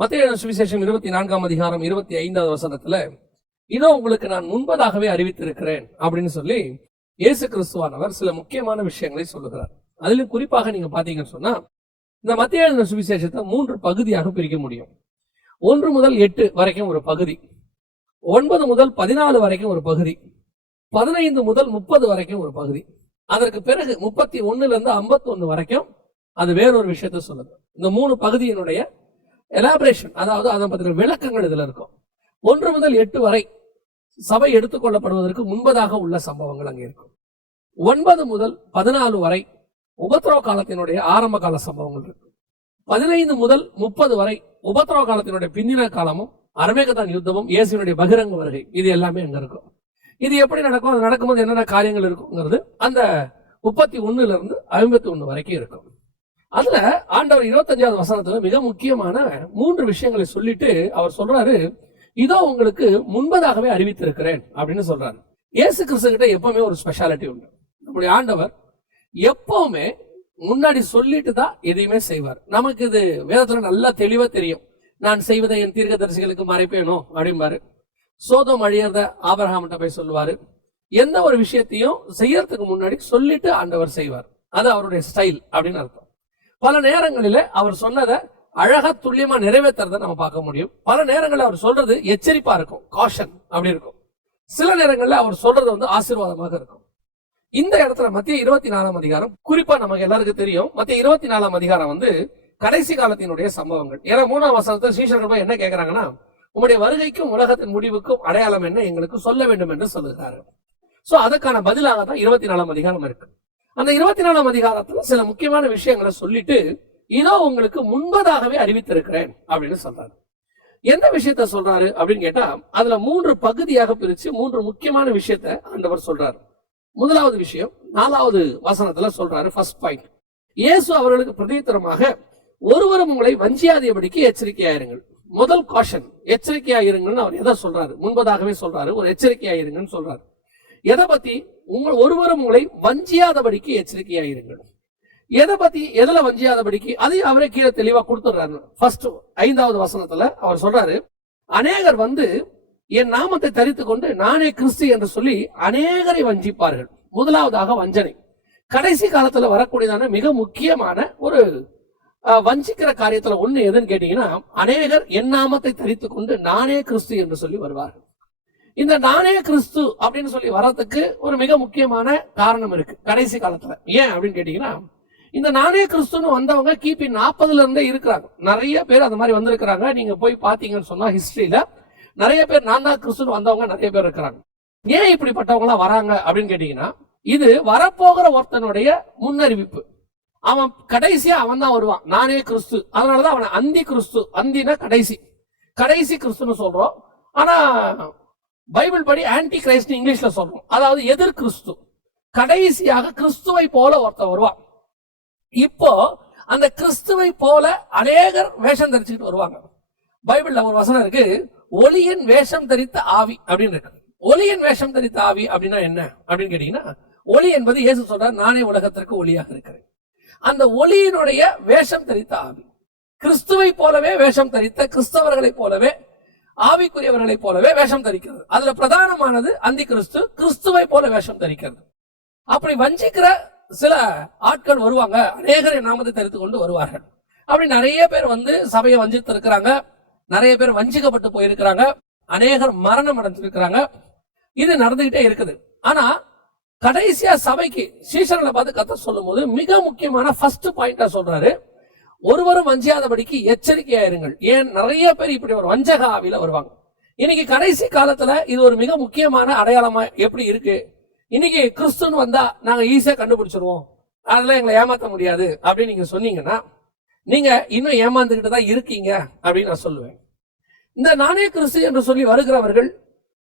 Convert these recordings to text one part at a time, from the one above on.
மத்திய சுவிசேஷம் இருபத்தி நான்காம் அதிகாரம் இருபத்தி ஐந்தாவது வசனத்துல இதோ உங்களுக்கு நான் முன்பதாகவே அறிவித்திருக்கிறேன் அப்படின்னு சொல்லி இயேசு கிறிஸ்துவானவர் சில முக்கியமான விஷயங்களை சொல்லுகிறார். அதிலும் குறிப்பாக நீங்க பாத்தீங்கன்னு சொன்னா இந்த மத்திய எழுதின சுவிசேஷத்தை மூன்று பகுதியாக பிரிக்க முடியும். ஒன்று முதல் எட்டு வரைக்கும் ஒரு பகுதி ஒன்பது முதல் பதினாலு வரைக்கும் ஒரு பகுதி பதினைந்து முதல் முப்பது வரைக்கும் ஒரு பகுதி அதற்கு பிறகு முப்பத்தி ஒண்ணுல இருந்து ஐம்பத்தி ஒண்ணு வரைக்கும் அது வேறொரு விஷயத்த சொல்லுது. இந்த மூணு பகுதியினுடைய எலாபரேஷன் அதாவது அதை பற்றின விளக்கங்கள் இதுல இருக்கும். ஒன்று முதல் எட்டு வரை சபை எடுத்துக்கொள்ளப்படுவதற்கு முன்பதாக உள்ள சம்பவங்கள் அங்கே இருக்கும். ஒன்பது முதல் பதினாலு வரை உபத்ரவ காலத்தினுடைய ஆரம்ப கால சம்பவங்கள் இருக்கு பதினைந்து முதல் முப்பது வரை உபத்ரவ காலத்தினுடைய பின்னின காலமும் அரமேகதான் யுத்தமும் இயேசுவினுடைய பகிரங்க வருகை இது எல்லாமே அங்க இருக்கும். இது எப்படி நடக்கும்? அது நடக்கும்போது என்னென்ன காரியங்கள் இருக்குங்கிறது அந்த முப்பத்தி ஒண்ணுல இருந்து ஐம்பத்தி ஒன்று வரைக்கும் இருக்கும். அதுல ஆண்டவர் இருபத்தஞ்சாவது வசனத்துல மிக முக்கியமான மூன்று விஷயங்களை சொல்லிட்டு அவர் சொல்றாரு இதோ உங்களுக்கு முன்பதாகவே அறிவித்திருக்கிறேன் அப்படின்னு சொல்றாரு. இயேசு கிறிஸ்து கிட்ட எப்பவுமே ஒரு ஸ்பெஷாலிட்டி உண்டு. நம்முடைய ஆண்டவர் எப்பவுமே முன்னாடி சொல்லிட்டு தான் எதையுமே செய்வார். நமக்கு இது வேதத்துல நல்லா தெளிவா தெரியும். நான் செய்வதை என் தீர்க்கதரிசிகளுக்கு மறைப்பேனோ அப்படிம்பாரு. சோதம் அழியறத ஆபரகாம்கிட்ட போய் சொல்லுவாரு. எந்த ஒரு விஷயத்தையும் செய்யறதுக்கு முன்னாடி சொல்லிட்டு ஆண்டவர் செய்வார். அது அவருடைய ஸ்டைல் அப்படின்னு அர்த்தம். பல நேரங்களில அவர் சொன்னதை அழகா துல்லியமா நிறைவேற்றுறத நம்ம பார்க்க முடியும். பல நேரங்களில் அவர் சொல்றது எச்சரிப்பா இருக்கும். காஷன் அப்படி இருக்கும். சில நேரங்களில் அவர் சொல்றது வந்து ஆசீர்வாதமாக இருக்கும். இந்த இடத்துல மத்திய இருபத்தி நாலாம் அதிகாரம் குறிப்பா நமக்கு எல்லாருக்கும் தெரியும். மத்திய இருபத்தி நாலாம் அதிகாரம் வந்து கடைசி காலத்தினுடைய சம்பவங்கள். ஏன்னா மூணாம் வசனத்தில் சீஷர்கள் போய் என்ன கேட்கிறாங்கன்னா உங்களுடைய வருகைக்கும் உலகத்தின் முடிவுக்கும் அடையாளம் என்ன? எங்களுக்கு சொல்ல வேண்டும் என்று சொல்லுகிறார்கள். சோ அதுக்கான பதிலாக தான் இருபத்தி நாலாம் அதிகாரம் இருக்கு. அந்த இருபத்தி நாலாம் அதிகாரத்துல சில முக்கியமான விஷயங்களை சொல்லிட்டு இதோ உங்களுக்கு முன்பதாகவே அறிவித்திருக்கிறேன் அப்படின்னு சொல்றாரு. எந்த விஷயத்த சொல்றாரு அப்படின்னு கேட்டா அதுல மூன்று பகுதியாக பிரிச்சு மூன்று முக்கியமான விஷயத்த ஆண்டவர் சொல்றாரு. முதலாவது விஷயம் நாலாவது வசனத்துல சொல்றாரு ஃபர்ஸ்ட் பாயிண்ட் இயேசு அவர்களுக்கு பிரதித்தரமாக ஒருவரும் உங்களை வஞ்சியாதியபடிக்கு எச்சரிக்கையாயிருங்கள். முதல் காஷன் எச்சரிக்கையாயிருங்கன்னு அவர் எதை சொல்றாரு? முன்பதாகவே சொல்றாரு ஒரு எச்சரிக்கையாயிருங்கன்னு சொல்றாரு. எதை பத்தி? உங்கள் ஒருவரும் உங்களை வஞ்சியாதபடிக்கு எச்சரிக்கையாயிருங்கள். எதை பத்தி எதுல வஞ்சியாதபடிக்கு அதையும் அவரே கீழே தெளிவா கொடுத்துடுறாரு. ஃபர்ஸ்ட் ஐந்தாவது வசனத்துல அவர் சொல்றாரு அநேகர் வந்து என் நாமத்தை தரித்து கொண்டு நானே கிறிஸ்து என்று சொல்லி அநேகரை வஞ்சிப்பார்கள். முதலாவதாக வஞ்சனை. கடைசி காலத்துல வரக்கூடியதான மிக முக்கியமான ஒரு அஹ், வஞ்சிக்கிற காரியத்துல ஒண்ணு எதுன்னு கேட்டீங்கன்னா அநேகர் என் நாமத்தை தரித்து கொண்டு நானே கிறிஸ்து என்று சொல்லி வருவார்கள். இந்த நானே கிறிஸ்து அப்படின்னு சொல்லி வர்றதுக்கு ஒரு மிக முக்கியமான காரணம் இருக்கு கடைசி காலத்துல. ஏன் அப்படின்னு கேட்டீங்கன்னா இந்த நானே கிறிஸ்துன்னு வந்தவங்க கிபி நாற்பதுல இருந்தே இருக்கிறாங்க. நிறைய பேர் அந்த மாதிரி வந்திருக்கிறாங்க. நீங்க போய் பாத்தீங்கன்னு சொன்னா ஹிஸ்டரியில நிறைய பேர் நான் தான் கிறிஸ்துன்னு வந்தவங்க நிறைய பேர் இருக்கிறாங்க. ஏன் இப்படிப்பட்டவங்க எல்லாம் வராங்க அப்படின்னு கேட்டீங்கன்னா இது வரப்போகிற ஒருத்தனுடைய முன்னறிவிப்பு. அவன் கடைசியா அவன் தான் வருவான். நானே கிறிஸ்து. அதனாலதான் அவனை அந்தி கிறிஸ்து அந்தினா கடைசி. கடைசி கிறிஸ்துன்னு சொல்றோம். ஆனா பைபிள் படி ஆன்டி கிரைஸ்ட் இங்கிலீஷ்ல சொல்றோம். அதாவது எதிர் கிறிஸ்து. கடைசியாக கிறிஸ்துவை போல ஒருத்தன் வருவான் இப்போ அந்த கிறிஸ்துவை போல அநேகர் வேஷம் தரிச்சுட்டு வருவாங்க. பைபிள்ல ஒரு வசனம் இருக்கு ஒளியின் வேஷம் தரித்த ஆவி அப்படின்னு இருக்கு. ஒளியின் வேஷம் தரித்த ஆவி அப்படின்னா என்ன அப்படின்னு கேட்டீங்கன்னா ஒளி என்பது இயேசு சொல்றார் நானே உலகத்திற்கு ஒளியாக இருக்கிறேன். அந்த ஒளியினுடைய வேஷம் தரித்த ஆவி கிறிஸ்துவை போலவே வேஷம் தரித்த கிறிஸ்தவர்களைப் போலவே ஆவிக்குரியவர்களைப் போலவே வேஷம் தரிக்கிறது. அதுல பிரதானமானது அந்தி கிறிஸ்து கிறிஸ்துவை போல வேஷம் தரிக்கிறது. அப்படி வஞ்சிக்கிற சில ஆட்கள் வருவாங்க. அநேகரை நாமத்தை தரித்து கொண்டு வருவார்கள். அப்படி நிறைய பேர் வந்து சபையை வஞ்சித்து இருக்கிறாங்க நிறைய பேர் வஞ்சிக்கப்பட்டு போயிருக்கிறாங்க. அநேகர் மரணம் அடைஞ்சிருக்கிறாங்க. இது நடந்துகிட்டே இருக்குது. ஆனா கடைசியா சபைக்கு சீசர்களை பார்த்து கத்த சொல்லும் போது மிக முக்கியமான ஃபர்ஸ்ட் பாயிண்டா சொல்றாரு. ஒருவரும் வஞ்சியாதபடிக்கு எச்சரிக்கையாயிருங்கள். ஏன்? நிறைய பேர் இப்படி ஒரு வஞ்சக ஆவியில வருவாங்க. இன்னைக்கு கடைசி காலத்துல இது ஒரு மிக முக்கியமான அடையாளமா எப்படி இருக்கு? இன்னைக்கு கிறிஸ்துன்னு வந்தா நாங்க ஈஸியா கண்டுபிடிச்சிருவோம். அதெல்லாம் எங்களை ஏமாத்த முடியாது அப்படின்னு நீங்க சொன்னீங்கன்னா நீங்க இன்னும் ஏமாந்துக்கிட்டு தான் இருக்கீங்க அப்படின்னு நான் சொல்லுவேன். இந்த நானே கிறிஸ்து என்று சொல்லி வருகிறவர்கள்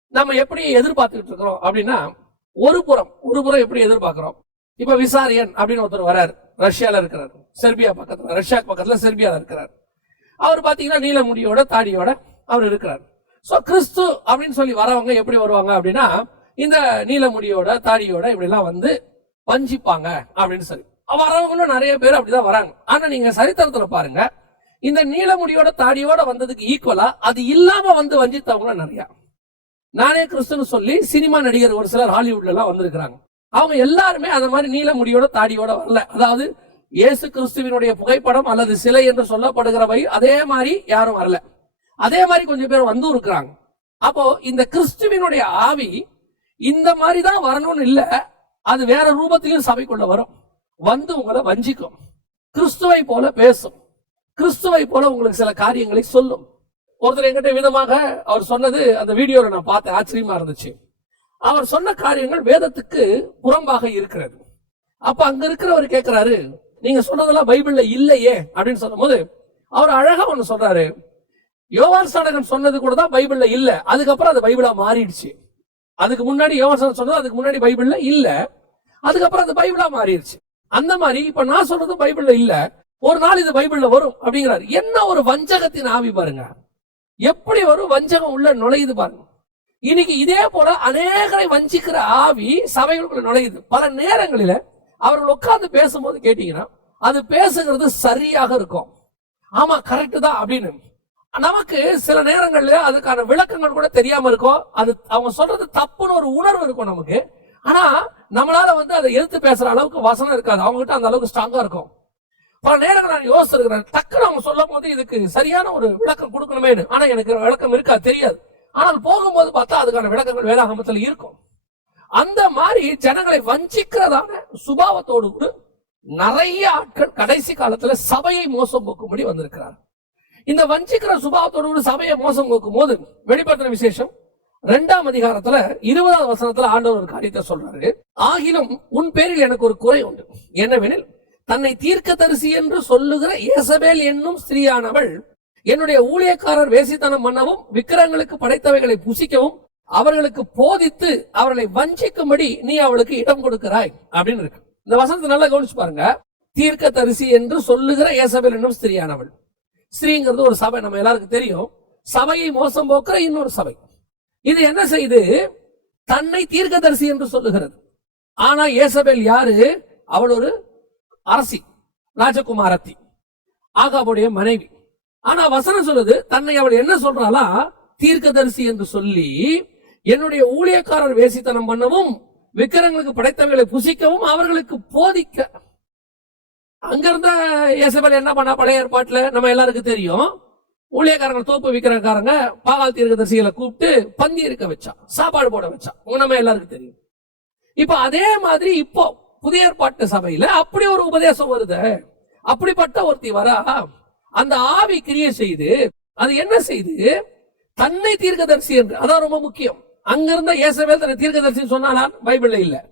நம்ம எப்படி எதிர்பார்த்துக்கிட்டு இருக்கிறோம் அப்படின்னா ஒரு புறம் ஒரு புறம் எப்படி எதிர்பார்க்கிறோம்? இப்ப விசாரியன் அப்படின்னு ஒருத்தர் வராரு. ரஷ்யால இருக்கிறார். செர்பியா பக்கத்துல ரஷ்யா பக்கத்துல செர்பியால இருக்கிறார். அவர் பாத்தீங்கன்னா நீல முடியோட தாடியோட அவர் இருக்கிறார். சோ கிறிஸ்து அப்படின்னு சொல்லி வரவங்க எப்படி வருவாங்க அப்படின்னா இந்த நீல முடியோட தாடியோட இப்படி எல்லாம் வந்து வஞ்சிப்பாங்க அப்படின்னு சொல்லி. வரவங்களும் நிறைய பேர் அப்படிதான் வராங்க. ஆனா நீங்க சரித்திரத்துல பாருங்க இந்த நீலமுடியோட தாடியோட வந்ததுக்கு ஈக்குவலா அது இல்லாம வந்து வஞ்சித்தவங்க நிறைய. நானே கிறிஸ்துன்னு சொல்லி சினிமா நடிகர் ஒரு சிலர் ஹாலிவுட்ல எல்லாம் வந்திருக்கிறாங்க. அவங்க எல்லாருமே அந்த மாதிரி நீல முடியோட தாடியோட வரல. அதாவது இயேசு கிறிஸ்துவினுடைய புகைப்படம் அல்லது சிலை என்று சொல்லப்படுகிறவை அதே மாதிரி யாரும் வரல. அதே மாதிரி கொஞ்சம் பேர் வந்து இருக்கிறாங்க. அப்போ இந்த கிறிஸ்துவினுடைய ஆவி இந்த மாதிரி தான் வரணும்னு இல்லை. அது வேற ரூபத்திலையும் சபைக்குள்ள வரும். வந்து உங்களை வஞ்சிக்கும். கிறிஸ்துவை போல பேசும். கிறிஸ்துவை போல உங்களுக்கு சில காரியங்களை சொல்லும். ஒருத்தர் என்கிட்ட விதமாக அவர் சொன்னது அந்த வீடியோவில் நான் பார்த்தேன். ஆச்சரியமா இருந்துச்சு. அவர் சொன்ன காரியங்கள் வேதத்துக்கு புறம்பாக இருக்கிறது. அப்ப அங்க இருக்கிறவர் கேட்கிறாரு நீங்க சொன்னதெல்லாம் பைபிள்ல இல்லையே அப்படின்னு சொல்லும்போது அவர் அழகா ஒண்ணு சொல்றாரு. யோவான் சாடகன் சொன்னது கூட தான் பைபிள்ல இல்ல அதுக்கப்புறம் அது பைபிளா மாறிடுச்சு. அதுக்கு முன்னாடி யோவான் சாடகன் சொன்னது அதுக்கு முன்னாடி பைபிள்ல இல்ல அதுக்கப்புறம் அது பைபிளா மாறிடுச்சு. அந்த மாதிரி இப்ப நான் சொல்றது பைபிள்ல இல்ல ஒரு நாள் இது பைபிள்ல வரும் அப்படிங்கிறாரு. என்ன ஒரு வஞ்சகத்தின் ஆவி பாருங்க. எப்படி வரும் வஞ்சகம் உள்ள நுழையுது பாருங்க. இன்னைக்கு இதே போல அநேகரை வஞ்சிக்கிற ஆவி சபைகளுக்குள்ள நுழையுது. பல நேரங்களில் அவர்கள் உட்கார்ந்து பேசும்போது கேட்டீங்கன்னா அது பேசுகிறது சரியாக இருக்கும். ஆமா கரெக்டு தான் அப்படின்னு. நமக்கு சில நேரங்கள்ல அதுக்கான விளக்கங்கள் கூட தெரியாம இருக்கும். அது அவங்க சொல்றது தப்புன்னு ஒரு உணர்வு இருக்கும் நமக்கு. ஆனா நம்மளால வந்து அதை எதிர்த்து பேசுற அளவுக்கு வசனம் இருக்காது. அவங்க கிட்ட அந்த அளவுக்கு ஸ்ட்ராங்கா இருக்கும். பல நேரங்கள் நான் யோசிச்சிருக்கிறேன். டக்குன்னு அவங்க சொல்லும் போது இதுக்கு சரியான ஒரு விளக்கம் கொடுக்கணுமேனு ஆனா எனக்கு விளக்கம் இருக்கா? தெரியாது. ஆனால் போகும்போது பார்த்தா அதுக்கான விளக்கங்கள் வேதாகமத்தில் இருக்கும். அந்த மாதிரி ஜனங்களை வஞ்சிக்கிறதான சுபாவத்தோடு கூட நிறைய ஆட்கள் கடைசி காலத்துல சபையை மோசம் போக்கும்படி வந்திருக்கிறார். இந்த வஞ்சிக்கிற சுபாவத்தோடு கூட சபையை மோசம் போக்கும் போது வெளிப்படுத்தின விசேஷம் ரெண்டாம் அதிகாரத்துல இருபதாவது வசனத்துல ஆண்டவர் ஒரு காரியத்தை சொல்றாரு. ஆகிலும் உன் பேரில் எனக்கு ஒரு குறை உண்டு. என்னவெனில் தன்னை தீர்க்க தரிசி என்று சொல்லுகிற ஏசபேல் என்னும் ஸ்திரீயானவள் என்னுடைய ஊழியக்காரர் வேசித்தனம் பண்ணவும் விக்கிரங்களுக்கு படைத்தவைகளை புசிக்கவும் அவர்களுக்கு போதித்து அவர்களை வஞ்சிக்கும்படி நீ அவளுக்கு இடம் கொடுக்கிறாய் அப்படின்னு இருக்கு. இந்த வசனத்தை நல்லா கவனிச்சு பாருங்க. தீர்க்கதரிசி என்று சொல்லுகிற ஏசபேல் என்னும் ஸ்திரீயானவள். ஸ்திரீங்கிறது ஒரு சபை நம்ம எல்லாருக்கும் தெரியும். சபையை மோசம் போக்குற இன்னொரு சபை. இது என்ன செய்து? தன்னை தீர்க்கதரிசி என்று சொல்லுகிறது. ஆனா ஏசபேல் யாரு? அவள் ஒரு அரசி ராஜகுமாரத்தி ஆகாவுடைய மனைவி. ஆனா வசனம் சொல்லுது தன்னை அவள் என்ன சொல்றாளா? தீர்க்கதரிசி என்று சொல்லி என்னுடைய ஊழியக்காரர் வேசித்தனம் பண்ணவும் விக்கிரங்களுக்கு படைத்தவைகளை புசிக்கவும் அவர்களுக்கு போதிக்க. அங்கிருந்த இயேசபல் என்ன பண்ணா? பழைய ஏற்பாட்டுல நம்ம எல்லாருக்கும் தெரியும். ஊழியக்காரங்க தோப்பு விக்கிறக்காரங்க பாகால் தீர்க்கதரிசிகளை கூப்பிட்டு பந்தி இருக்க வச்சா சாப்பாடு போட வச்சா. நம்ம எல்லாருக்கும் தெரியும். இப்ப அதே மாதிரி இப்போ புதிய ஏற்பாட்டு சபையில அப்படி ஒரு உபதேசம் வருது. அப்படிப்பட்ட ஒருத்தி வரா. அந்த ஆவி கிரியை செய்து அது என்ன செய்து? தன்னை தீர்க்கதரிசி என்று. அதான் ரொம்ப முக்கியம். அங்க இருந்த இயேசபேல் தன்னை தீர்க்கதரிசி சொன்னாலா பைபிள்ல இல்ல.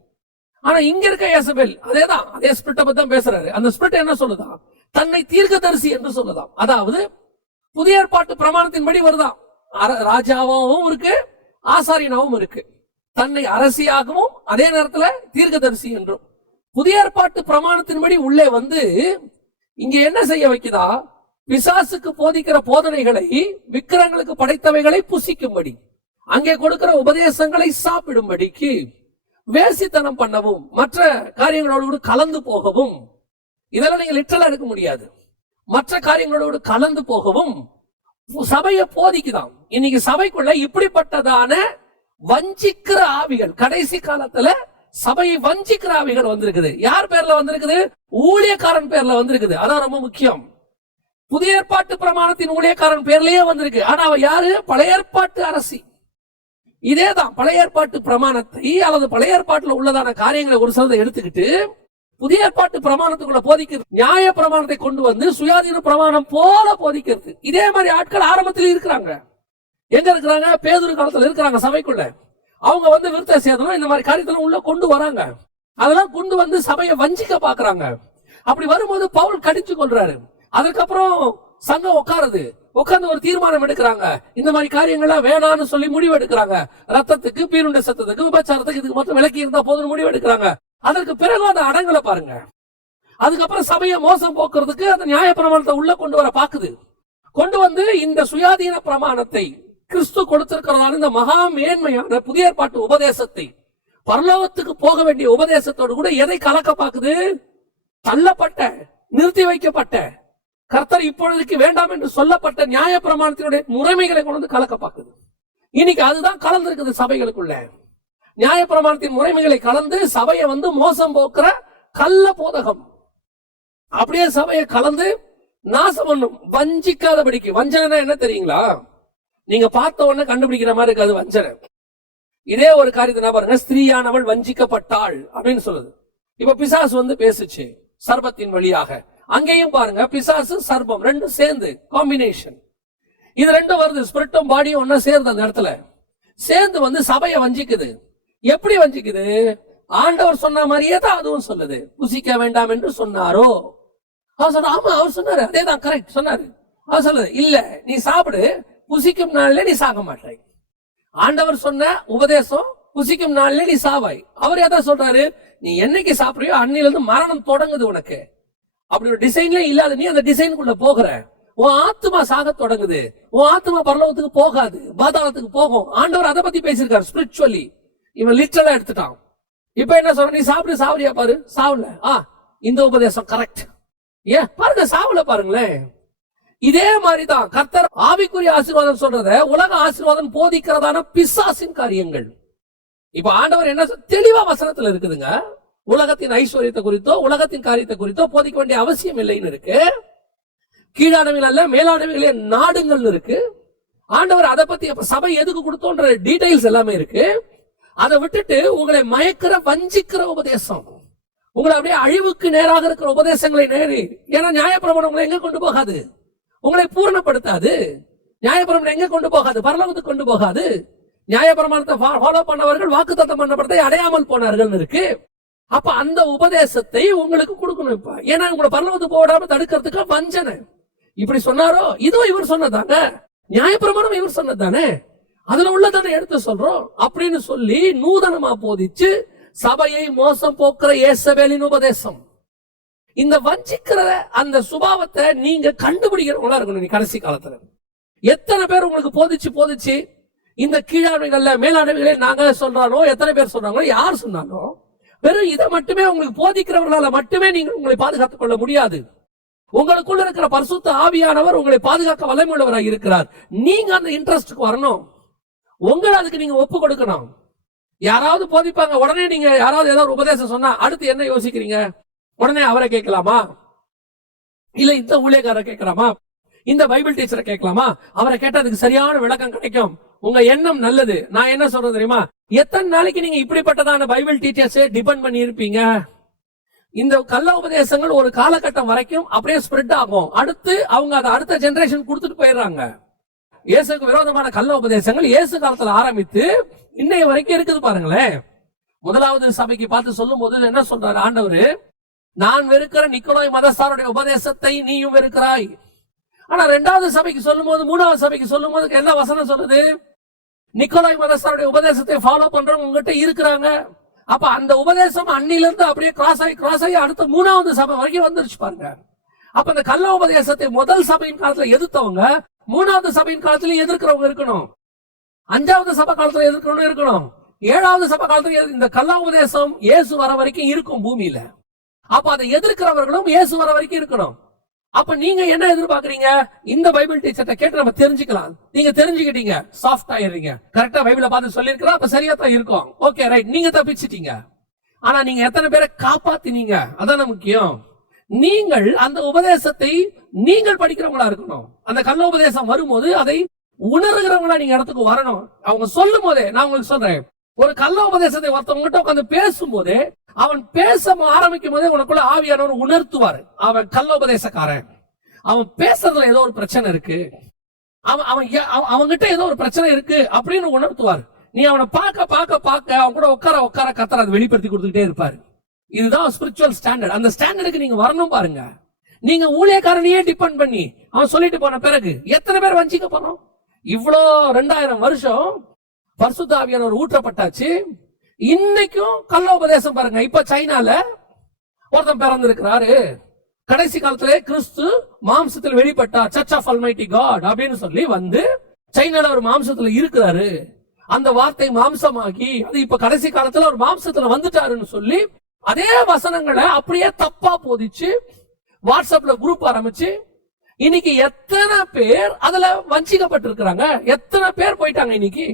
ஆனா இங்க இருக்க இயேசபேல் அதேதான். அதே ஸ்பிரிட்ட பத்தி தான் பேசுறாரு. அந்த ஸ்பிரிட் என்ன சொல்லுதான்? தன்னை தீர்க்கதரிசி என்று சொல்லுதாம் அதாவது புதிய ஏற்பாட்டு பிரமாணத்தின்படி வருதாம் அர- ராஜாவாகவும் இருக்கு ஆசாரியனாவும் இருக்கு. தன்னை அரசியாகவும் அதே நேரத்துல தீர்க்கதரிசி என்றும். புதிய ஏற்பாட்டு பிரமாணத்தின்படி உள்ளே வந்து இங்க என்ன செய்ய வைக்குதா? பிசாசுக்கு போதிக்கிற போதனைகளை விக்கிரங்களுக்கு படைத்தவைகளை புசிக்கும்படி அங்கே கொடுக்கிற உபதேசங்களை சாப்பிடும்படிக்கு வேசித்தனம் பண்ணவும் மற்ற காரியங்களோடு கலந்து போகவும் இதெல்லாம் நீங்க லிட்டரலா எடுக்க முடியாது. மற்ற காரியங்களோடு கலந்து போகவும் சபையை போதிக்குதாம். இன்னைக்கு சபைக்குள்ள இப்படிப்பட்டதான வஞ்சிக்கிற ஆவிகள் கடைசி காலத்துல சபையை வஞ்சிக்கிற ஆவிகள் வந்திருக்குது. யார் பேர்ல வந்திருக்குது? ஊழியக்காரன் பேர்ல வந்திருக்குது. அதான் ரொம்ப முக்கியம். புதிய ஏற்பாட்டு பிரமாணத்தின் ஊழியக்காரன் பேர்லயே வந்திருக்கு. ஆனா அவ யாரு? பழைய ஏற்பாட்டு அரசி. இதேதான் பழைய ஏற்பாட்டு பிரமாணத்தை அல்லது பழைய ஏற்பாட்டுல உள்ளதான காரியங்களை ஒரு சிலதை எடுத்துக்கிட்டு புதிய ஏற்பாட்டு பிரமாணத்துக்குள்ள போதிக்கிறது. நியாய பிரமாணத்தை கொண்டு வந்து சுயாதீன பிரமாணம் போல போதிக்கிறது. இதே மாதிரி ஆட்கள் ஆரம்பத்தில் இருக்கிறாங்க. எங்க இருக்கிறாங்க? பேதுரு காலத்துல இருக்கிறாங்க சபைக்குள்ள. அவங்க வந்து விருத்த சேதனம் இந்த மாதிரி காரியத்தெல்லாம் உள்ள கொண்டு வராங்க. அதெல்லாம் கொண்டு வந்து சபையை வஞ்சிக்க பாக்குறாங்க. அப்படி வரும்போது பவுல் கடிச்சு கொள்றாரு அதுக்கப்புறம் சங்கம் உட்காருது. உட்காந்து ஒரு தீர்மானம் எடுக்கிறாங்க. இந்த மாதிரி காரியங்கள்லாம் வேணாம்னு சொல்லி முடிவு எடுக்கிறாங்க. ரத்தத்துக்கு பீருண்ட சத்தத்துக்கு விபச்சாரத்துக்கு இதுக்கு மொத்தம் விலக்கி இருந்தா போதும்னு முடிவு எடுக்கிறாங்க. அதற்கு பிறகு அந்த அடங்கலை பாருங்க. அதுக்கப்புறம் சபையை மோசம் போக்குறதுக்கு அந்த நியாய பிரமாணத்தை உள்ள கொண்டு வர பாக்குது. கொண்டு வந்து இந்த சுயாதீன பிரமாணத்தை கிறிஸ்து கொடுத்திருக்கிறதால இந்த மகா மேன்மையான புதிய ஏற்பாட்டு உபதேசத்தை பரலோகத்துக்கு போக வேண்டிய உபதேசத்தோடு கூட எதை கலக்க பாக்குது? தள்ளப்பட்ட நிறுத்தி வைக்கப்பட்ட கர்த்தர் இப்பொழுதுக்கு வேண்டாம் என்று சொல்லப்பட்ட நியாய பிரமாணத்தினுடைய முறைமைகளை கொண்டு வந்து கலக்க பார்க்குது இன்னைக்கு அதுதான் கலந்திருக்குது சபைகளுக்குள்ள. நியாய பிரமாணத்தின் முறைமைகளை கலந்து சபையை வந்து மோசம் போக்குற கள்ள போதகம். அப்படியே சபையை கலந்து நாசம் பண்ணும் வஞ்சிக்காதபடிக்கு. வஞ்சனைனா என்ன தெரியுங்களா? நீங்க பார்த்த உடனே கண்டுபிடிக்கிற மாதிரி இருக்காது வஞ்சனை. இதே ஒரு காரியத்தை நான் பாருங்க. ஸ்திரீயானவள் வஞ்சிக்கப்பட்டாள் அப்படின்னு சொல்லுது. இப்ப பிசாசு வந்து பேசுச்சு. சர்பத்தின் வழியாக. அங்கேயும் பாருங்க பிசாசு சர்பம் ரெண்டும் சேர்ந்து காம்பினேஷன் இது ரெண்டும் வருது ஸ்பிரிட்டும் பாடியும் ஒன்னா சேர்ந்து அந்த இடத்துல. சேர்ந்து வந்து சபையை வஞ்சிக்குது. எப்படி வஞ்சிக்குது? ஆண்டவர் சொன்ன மாதிரியே தான் அதுவும் சொல்லுது. புசிக்க வேண்டாம் என்று சொன்னாரோ? அவர் சொன்ன ஆமா அவர் சொன்னாரு அதேதான் கரெக்ட் சொன்னாரு. அவர் சொல்லுது இல்ல நீ சாப்பிடு புசிக்கும் நாள்ல நீ சாக மாட்டாய். ஆண்டவர் சொன்ன உபதேசம் புசிக்கும் நாள்ல நீ சாவாய். அவர் எதை சொல்றாரு? நீ என்னைக்கு சாப்பிடுறியோ அன்னையிலிருந்து மரணம் தொடங்குது உனக்கு. அப்படி ஒரு டிசைன்ல இல்லாத நீ அந்த டிசைனுக்குள்ள போகிற. உன் ஆத்மா சாக தொடங்குது. உன் ஆத்மா பரலோகத்துக்கு போகாது. பாதாளத்துக்கு போகும். ஆண்டவர் அதை பத்தி பேசியிருக்காரு ஸ்பிரிச்சுவலி இவன் லிட்டரலா எடுத்துட்டான். இப்ப என்ன சொல்ற? நீ சாப்பிடு சாவரியா பாரு? சாவல. ஆ இந்த உபதேசம் கரெக்ட் ஏன்? பாருங்க சாவல பாருங்களேன். இதே மாதிரிதான் கர்த்தர் ஆவிக்குரிய ஆசீர்வாதம் சொல்றத உலக ஆசீர்வாதம் போதிக்கிறதான பிசாசின் காரியங்கள். இப்ப ஆண்டவர் என்ன சொல்- தெளிவா வசனத்துல இருக்குதுங்க. உலகத்தின் ஐஸ்வர்யத்தை குறித்தோ உலகத்தின் காரியத்தை குறித்தோ போதிக்க வேண்டிய அவசியம் இல்லைன்னு இருக்கு. கீழானவில் அல்ல மேலானவைகளே நாடுங்கள் இருக்கு. ஆண்டவர் அதை பத்தி சபை எதுக்கு கொடுத்தோன்ற டீடைல்ஸ் எல்லாமே இருக்கு. அதை விட்டுட்டு உங்களை மயக்கிற வஞ்சிக்கிற உபதேசம். உங்களை அப்படியே அழிவுக்கு நேராக இருக்கிற உபதேசங்களை நேரி ஏன்னா நியாயப்பிரமாணம் உங்களை எங்க கொண்டு போகாது? உங்களை பூரணப்படுத்தாது. நியாயப்பிரமாணம் எங்க கொண்டு போகாது? பரலோகத்துக்கு கொண்டு போகாது. நியாயப்பிரமாணத்தை ஃபாலோ பண்ணவர்கள் வாக்குத்தத்தம் பண்ணப்படத்தை அடையாமல் போனார்கள் இருக்கு. அப்ப அந்த உபதேசத்தை உங்களுக்கு கொடுக்கணும் இப்ப. ஏன்னா உங்களை பரலவத்து போடாம தடுக்கிறதுக்கு வஞ்சனை. இப்படி சொன்னாரோ? இதுவும் இவர் சொன்னதாங்க. நியாயப்பிரமாணம் இவர் சொன்னதானே அதுல உள்ளதானே எடுத்து சொல்றோம்? அப்படின்னு சொல்லி நூதனமா போதிச்சு சபையை மோசம் போக்குற இயேசபேலின் உபதேசம். இந்த வஞ்சிக்கிற அந்த சுபாவத்தை நீங்க கண்டுபிடிக்கிறவங்களா இருக்கணும் நீ கடைசி காலத்துல. எத்தனை பேர் உங்களுக்கு போதிச்சு போதிச்சு? இந்த கீழாண்மைகள்ல மேலாண்மைகளே நாங்க சொல்றானோ? எத்தனை பேர் சொல்றாங்களோ? யார் சொன்னாலும் வெறும் இதை மட்டுமே உங்களுக்கு போதிக்கிறவர்களால மட்டுமே நீங்கள் உங்களை பாதுகாத்துக் கொள்ள முடியாது. உங்களுக்குள்ள இருக்கிற பரிசுத்த ஆவியானவர் உங்களை பாதுகாக்க வல்லமையுள்ளவராக இருக்கிறார். நீங்க அந்த இன்ட்ரெஸ்டுக்கு வரணும். உங்களை அதுக்கு நீங்க ஒப்பு கொடுக்கணும். யாராவது போதிப்பாங்க உடனே நீங்க யாராவது ஏதாவது உபதேசம் சொன்னா அடுத்து என்ன யோசிக்கிறீங்க? உடனே அவரை கேட்கலாமா? இல்ல இந்த ஊழியக்காரரை கேட்கலாமா? இந்த பைபிள் டீச்சரை கேட்கலாமா? அவரை கேட்டா அதுக்கு சரியான விளக்கம் கிடைக்கும். உங்க எண்ணம் நல்லது. நான் என்ன சொல்றது தெரியுமா? எத்தனை நாளைக்கு நீங்க இப்படிப்பட்டதான பைபிள் டீச்சர்ஸே டிபெண்ட் பண்ணி இருப்பீங்க இந்த கள்ள உபதேசங்கள் ஒரு காலகட்டம் வரைக்கும் அப்படியே ஸ்ப்ரெட் ஆகும். அடுத்து அவங்க அதை அடுத்த ஜெனரேஷன் கொடுத்துட்டு போயிடுறாங்க. இயேசுக்கு விரோதமான கள்ள உபதேசங்கள் இயேசு காலத்துல ஆரம்பித்து இன்னைய வரைக்கும் இருக்குது பாருங்களேன். முதலாவது சபைக்கு பார்த்து சொல்லும் போது என்ன சொல்றாரு? ஆண்டவர் நான் வெறுக்கிற நிக்கோலாய் மதஸ்தாருடைய உபதேசத்தை நீயும் வெறுக்கிறாய். ஆனா ரெண்டாவது சபைக்கு சொல்லும் போது மூணாவது சபைக்கு சொல்லும் போது என்ன வசனம் சொல்லுது? நிக்கோலாய் மதஸ்தாருடைய உபதேசத்தை ஃபாலோ பண்றவங்க உங்ககிட்ட இருக்கிறாங்க. அப்ப அந்த உபதேசம் அன்னிலிருந்து அப்படியே கிராஸ் ஆகி கிராஸ் ஆகி அடுத்த மூணாவது சபை வரைக்கும் வந்துருச்சு பாருங்க. அப்ப அந்த கள்ள உபதேசத்தை முதல் சபையின் காலத்துல எதிர்த்தவங்க மூணாவது சபையின் காலத்துல எதிர்க்கிறவங்க இருக்கணும். அஞ்சாவது சபை காலத்துல எதிர்க்கணும் இருக்கணும். ஏழாவது சபை காலத்துல இந்த கள்ள உபதேசம் இயேசு வர வரைக்கும் இருக்கும் பூமியில. அப்ப அதை எதிர்க்கிறவர்களும் இயேசு வர வரைக்கும் இருக்கணும். அப்ப நீங்க என்ன எதிர்பார்க்கறீங்க? இந்த பைபிள் டீச்சர்ட்ட கேட்டு நம்ம தெரிஞ்சுக்கலாம். நீங்க தெரிஞ்சுக்கிட்டீங்க. சாஃப்ட் ஆயிடுறீங்க கரெக்டா பைபிள பார்த்து சொல்லியிருக்கிறா அப்ப சரியா தான் இருக்கும். ஓகே ரைட் நீங்க தப்பிச்சிட்டீங்க. ஆனா நீங்க எத்தனை பேரை காப்பாத்தினீங்க? அதான முக்கியம். நீங்கள் அந்த உபதேசத்தை நீங்கள் படிக்கிறவங்களா இருக்கணும். அந்த கள்ள உபதேசம் வரும்போது அதை உணர்கிறவங்களா நீங்க இடத்துக்கு வரணும். அவங்க சொல்லும் போதே நான் உங்களுக்கு சொல்றேன். ஒரு கள்ள உபதேசத்தை ஒருத்தவங்ககிட்ட உட்காந்து பேசும்போது அவன் பேச ஆரம்பிக்கும் போதே உனக்குள்ள ஆவியானவர் உணர்த்துவார். அவன் கள்ள உபதேசக்காரன் அவன் பேசுறதுல ஏதோ ஒரு பிரச்சனை இருக்கு. அவன் அவன் அவன் அவன்கிட்ட ஏதோ ஒரு பிரச்சனை இருக்கு அப்படின்னு உணர்த்துவார். நீ அவனை பார்க்க பார்க்க பார்க்க அவன் கூட உட்கார உட்கார கத்தர் அதை வெளிப்படுத்தி கொடுத்துக்கிட்டே இருப்பாரு. இதுதான் ஸ்பிரிச்சுவல் ஸ்டாண்டர்ட் அந்த ஸ்டாண்டர்டுக்கு நீங்க வரணும் பாருங்க. நீங்க ஊழியக்காரனையே டிபெண்ட் பண்ணி அவன் சொல்லிட்டு போன பிறகு எத்தனை பேர் வஞ்சிக்க போறோம்? இவ்வளோ ரெண்டாயிரம் வருஷம் பரிசுத்த ஊற்றப்பட்டாச்சு. இன்னைக்கும் கள்ள உபதேசம் பாருங்க. இப்ப சைனால ஒருத்தன் பிறந்திருக்கிறாரு. கடைசி காலத்துல கிறிஸ்து மாம்சத்தில் வெளிப்பட்டா சர்ச் ஆஃப் அல்மைட்டி காட் அப்படின்னு சொல்லி வந்து சைனால ஒரு மாம்சத்துல இருக்கிறாரு. அந்த வார்த்தை மாம்சமாகி அது இப்ப கடைசி காலத்துல ஒரு மாம்சத்துல வந்துட்டாருன்னு சொல்லி அதே வசனங்களை அப்படியே தப்பா போதிச்சு வாட்ஸ்அப்ல குரூப் ஆரம்பிச்சு இன்னைக்கு எத்தனை பேர் அதுல வஞ்சிக்கப்பட்டிருக்கிறாங்க. எத்தனை பேர் போயிட்டாங்க இன்னைக்கு?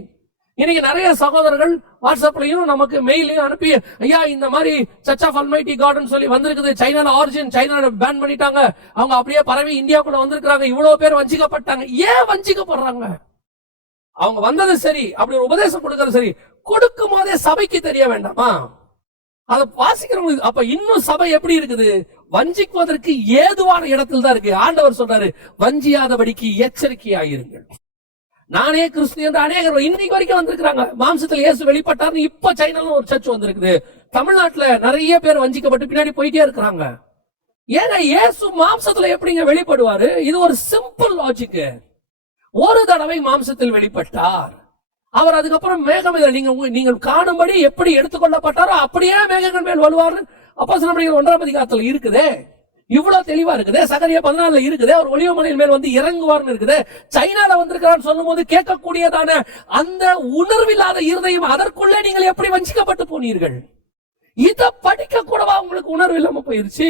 இன்னைக்கு நிறைய சகோதரர்கள் வாட்ஸ்அப்லயும் நமக்கு மெயிலையும் அனுப்பி ஐயா இந்த மாதிரி சர்ச் ஆஃப் அல்மைட்டி கார்டன் சொல்லி வந்திருக்குது. சைனால ஆரிஜின் சைனால பேன் பண்ணிட்டாங்க. அவங்க அப்படியே பரவி இந்தியாக்குள்ள வந்திருக்கிறாங்க. இவ்வளவு பேர் வஞ்சிக்கப்பட்டாங்க. ஏன் வஞ்சிக்கப்படுறாங்க? அவங்க வந்தது சரி. அப்படி ஒரு உபதேசம் கொடுக்கறது சரி. கொடுக்கும் போதே சபைக்கு தெரிய வேண்டாமா? அதை வாசிக்கிறவங்களுக்கு அப்ப இன்னும் சபை எப்படி இருக்குது? வஞ்சிக்குவதற்கு ஏதுவான இடத்துல தான் இருக்கு. ஆண்டவர் சொல்றாரு வஞ்சியாதபடிக்கு எச்சரிக்கையாயிருங்கள். நானே கிறிஸ்து என்று அநேகர் இன்னைக்கு வரைக்கும் வந்திருக்கிறாங்க. மாம்சத்தில் இயேசு வெளிப்பட்டார்னு இப்ப சைனாலும் ஒரு சர்ச் வந்திருக்குது. தமிழ்நாட்டுல நிறைய பேர் வஞ்சிக்கப்பட்டு பின்னாடி போயிட்டே இருக்கிறாங்க. ஏன்னா இயேசு மாம்சத்துல எப்படிங்க வெளிப்படுவாரு? இது ஒரு சிம்பிள் லாஜிக் ஒரு தடவை மாம்சத்தில் வெளிப்பட்டார். அவர் அதுக்கப்புறம் மேகம் நீங்க நீங்கள் காணும்படி எப்படி எடுத்துக்கொள்ளப்பட்டாரோ அப்படியே மேகங்கள் மேல் வருவார் அப்போ சில ஒன்றாம் அதிகாரத்தில் இருக்குதே. இவ்வளவு தெளிவா இருக்குது. சகரிய பதினாலுல இருக்குது. அவர் ஒளிவமலையின் மேல் வந்து இறங்குவார்னு இருக்குது. சைனால வந்திருக்கிறான்னு சொல்லும் போது கேட்கக்கூடியதான அந்த உணர்வில்லாத இருதயம் அதற்குள்ளே நீங்கள் எப்படி வஞ்சிக்கப்பட்டு போனீர்கள்? இதை படிக்க கூடவா உங்களுக்கு உணர்வு இல்லாம போயிருச்சு?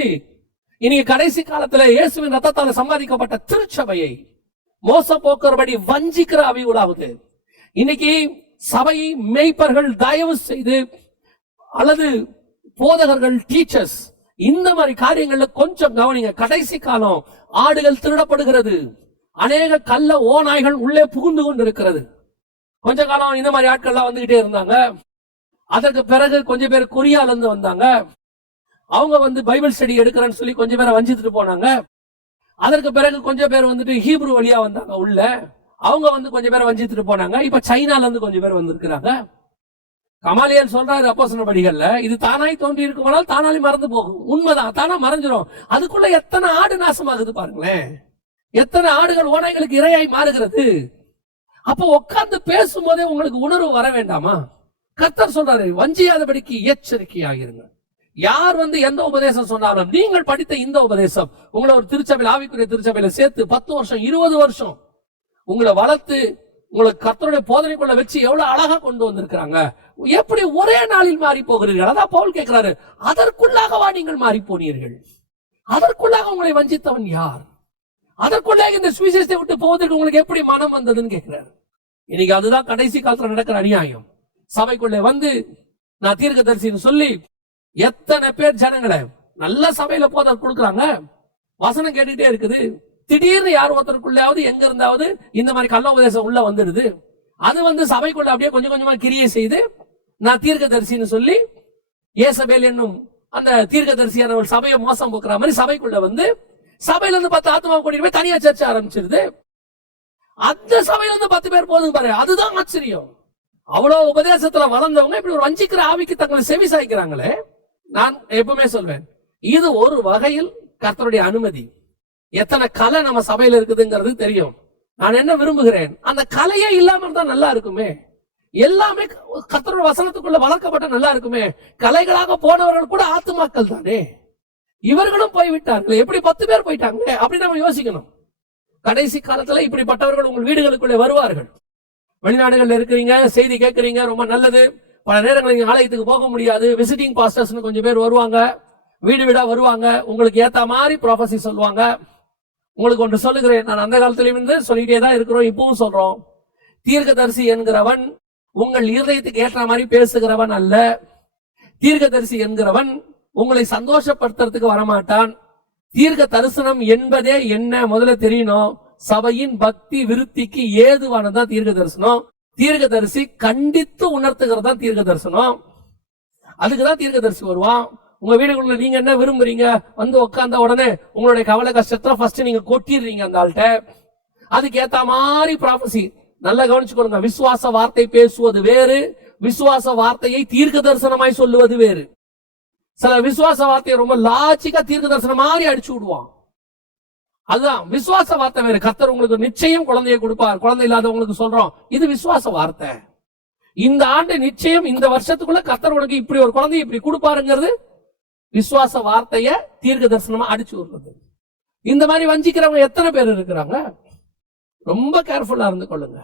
இன்னைக்கு கடைசி காலத்துல இயேசுவின் ரத்தத்தால் சம்பாதிக்கப்பட்ட திருச்சபையை மோச போக்குறபடி வஞ்சிக்கிற அவிவுலாவது இன்னைக்கு சபை மெய்ப்பர்கள் தயவு செய்து அல்லது போதகர்கள் டீச்சர்ஸ் இந்த மாதிரி காரியங்கள்ல கொஞ்சம் கவனிங்க. கடைசி காலம் ஆடுகள் திருடப்படுகிறது. அநேக கள்ள ஓநாய்கள் உள்ளே புகுந்து கொண்டு இருக்கிறது கொஞ்ச காலம் இந்த மாதிரி ஆட்கள்லாம் வந்துகிட்டே இருந்தாங்க. அதற்கு பிறகு கொஞ்சம் பேர் கொரியால இருந்து வந்தாங்க. அவங்க வந்து பைபிள் ஸ்டடி எடுக்கிறேன்னு சொல்லி கொஞ்சம் பேரை வஞ்சித்துட்டு போனாங்க. அதற்கு பிறகு கொஞ்சம் பேர் வந்துட்டு ஹீப்ரு வழியா வந்தாங்க உள்ள. அவங்க வந்து கொஞ்சம் பேரை வஞ்சித்துட்டு போனாங்க. இப்ப சைனால இருந்து கொஞ்சம் பேர் வந்திருக்கிறாங்க. கமாலியன் சொல்றாரு அப்போ படிகள்ல இது தானாய் தோன்றி இருக்குமானால் தானாலே மறந்து போகும். உண்மைதான் தானா மறைஞ்சிரும். அதுக்குள்ள எத்தனை ஆடு நாசமாகுது பாருங்களேன். எத்தனை ஆடுகள் ஓநாய்களுக்கு இரையாய் மாறுகிறது. அப்ப உட்கார்ந்து பேசும்போதே உங்களுக்கு உணர்வு வர வேண்டாமா? கத்தர் சொல்றாரு வஞ்சியாதபடிக்கு எச்சரிக்கையாகிருங்க யார் வந்து எந்த உபதேசம் சொன்னாலும் நீங்கள் படித்த இந்த உபதேசம் உங்களை ஒரு திருச்சபையில் ஆவிக்குரிய திருச்சபையில சேர்த்து பத்து வருஷம் இருபது வருஷம் உங்களை வளர்த்து உங்களை கத்தருடைய போதனைக்குள்ள வச்சு எவ்வளவு அழகா கொண்டு வந்திருக்கிறாங்க. எப்படி ஒரே நாளில் மாறி போகிறீர்கள் அதான் பவுல் கேட்கிறாரு அதற்குள்ளாகவா நீங்கள் மாறி போனீர்கள் அதற்குள்ளாக உங்களை வஞ்சித்தவன் யார்? அதற்குள்ளாக இந்த சுவிசேஷத்தை விட்டு போவதற்கு உங்களுக்கு எப்படி மனம் வந்ததுன்னு கேட்கிறாரு. இன்னைக்கு அதுதான் கடைசி காலத்துல நடக்கிற அநியாயம். சபைக்குள்ளே வந்து நான் தீர்க்க தரிசின்னு சொல்லி எத்தனை பேர் ஜனங்களை நல்ல சபையில போதை கொடுக்குறாங்க? வசனம் கேட்டுட்டே இருக்குது. திடீர்னு யார் ஒருத்தருக்குள்ளாவது எங்க இருந்தாவது இந்த மாதிரி கள்ள உபதேசம் உள்ள வந்துடுது. அது வந்து சபைக்குள்ள அப்படியே கொஞ்சம் கொஞ்சமா கிரியை செய்து நான் தீர்க்கதரிசின்னு சொல்லி ஏசபேல் என்னும் அந்த தீர்க்கதரிசியான ஒரு சபையை மோசம் போக்குற மாதிரி சபைக்குள்ள வந்து சபையில இருந்து பத்து ஆத்மா கூட்டிட்டு போய் தனியா சர்ச்சை ஆரம்பிச்சிருது. அந்த சபையில இருந்து பத்து பேர் போதும் பாரு அதுதான் ஆச்சரியம். அவ்வளவு உபதேசத்துல வளர்ந்தவங்க இப்படி ஒரு வஞ்சிக்கிற ஆவிக்கு தங்களை செவி சாய்க்கிறாங்களே. நான் எப்பவுமே சொல்வேன் இது ஒரு வகையில் கர்த்தருடைய அனுமதி. எத்தனை கலை நம்ம சபையில இருக்குதுங்கிறது தெரியும். நான் என்ன விரும்புகிறேன்? அந்த கலையே இல்லாம இருந்தா நல்லா இருக்குமே? எல்லாமே கத்தரோட வசனத்துக்குள்ள வளர்க்கப்பட்ட நல்லா இருக்குமே? கலைகளாக போனவர்கள் கூட ஆத்துமாக்கள் தானே? இவர்களும் போய்விட்டார்களே எப்படி பத்து பேர் போயிட்டாங்களே அப்படி நம்ம யோசிக்கணும். கடைசி காலத்துல இப்படிப்பட்டவர்கள் உங்கள் வீடுகளுக்குள்ளே வருவார்கள். வெளிநாடுகள்ல இருக்கிறீங்க செய்தி கேட்கறீங்க ரொம்ப நல்லது. பல நேரங்களில் நீங்கள் ஆலயத்துக்கு போக முடியாது. விசிட்டிங் பாஸ்டர்ஸ்னு கொஞ்சம் பேர் வருவாங்க. வீடு வீடா வருவாங்க. உங்களுக்கு ஏத்த மாதிரி ப்ராஃபஸி சொல்லுவாங்க. உங்களுக்கு ஒன்று சொல்லுகிறேன். நான் அந்த காலத்திலும் இருந்து சொல்லிட்டே தான் இருக்கிறோம் இப்பவும் சொல்றோம். தீர்க்கதரிசி என்கிறவன் உங்கள் இருதயத்துக்கு ஏற்ற மாதிரி பேசுகிறவன் அல்ல. தீர்க்கதரிசி என்கிறவன் உங்களை சந்தோஷப்படுத்துறதுக்கு வரமாட்டான். தீர்க்க தரிசனம் என்பதே என்ன? முதல்ல தெரியணும். சபையின் பக்தி விருத்திக்கு ஏதுவானதான் தீர்க்க தரிசனம். தீர்க்கதரிசி கண்டித்து உணர்த்துகிறது தான் தீர்க்க தரிசனம். அதுக்குதான் தீர்க்கதரிசி வருவான். உங்க வீடுக்குள்ள நீங்க என்ன விரும்புறீங்க? வந்து உட்கார்ந்த உடனே உங்களுடைய கவலை கஷ்டத்தை ஃபர்ஸ்ட் நீங்க கொட்டிடுறீங்க அந்த ஆள்கிட்ட. அதுக்கு ஏத்த மாதிரி ப்ராஃபசி நல்லா கவனிச்சுக்கணுங்க விசுவாச வார்த்தை பேசுவது வேறு. விசுவாச வார்த்தையை தீர்க்க தரிசனமாய் சொல்லுவது வேறு. சில விசுவாச வார்த்தையை ரொம்ப லாஜிக்கா தீர்க்க தரிசனம் மாதிரி அடிச்சு விடுவான். அதுதான். விசுவாச வார்த்தை வேறு. கத்தர் உங்களுக்கு நிச்சயம் குழந்தையை கொடுப்பார். குழந்தை இல்லாதவங்களுக்கு சொல்றோம். இது விசுவாச வார்த்தை. இந்த ஆண்டு நிச்சயம் இந்த வருஷத்துக்குள்ள கத்தர் உனக்கு இப்படி ஒரு குழந்தை இப்படி கொடுப்பாருங்கிறது விசுவாச வார்த்தைய தீர்க்க தரிசனமா அடிச்சு விடுறது. இந்த மாதிரி வஞ்சிக்கிறவங்க எத்தனை பேர் இருக்கிறாங்க? ரொம்ப கேர்ஃபுல்லா இருந்து கொள்ளுங்க.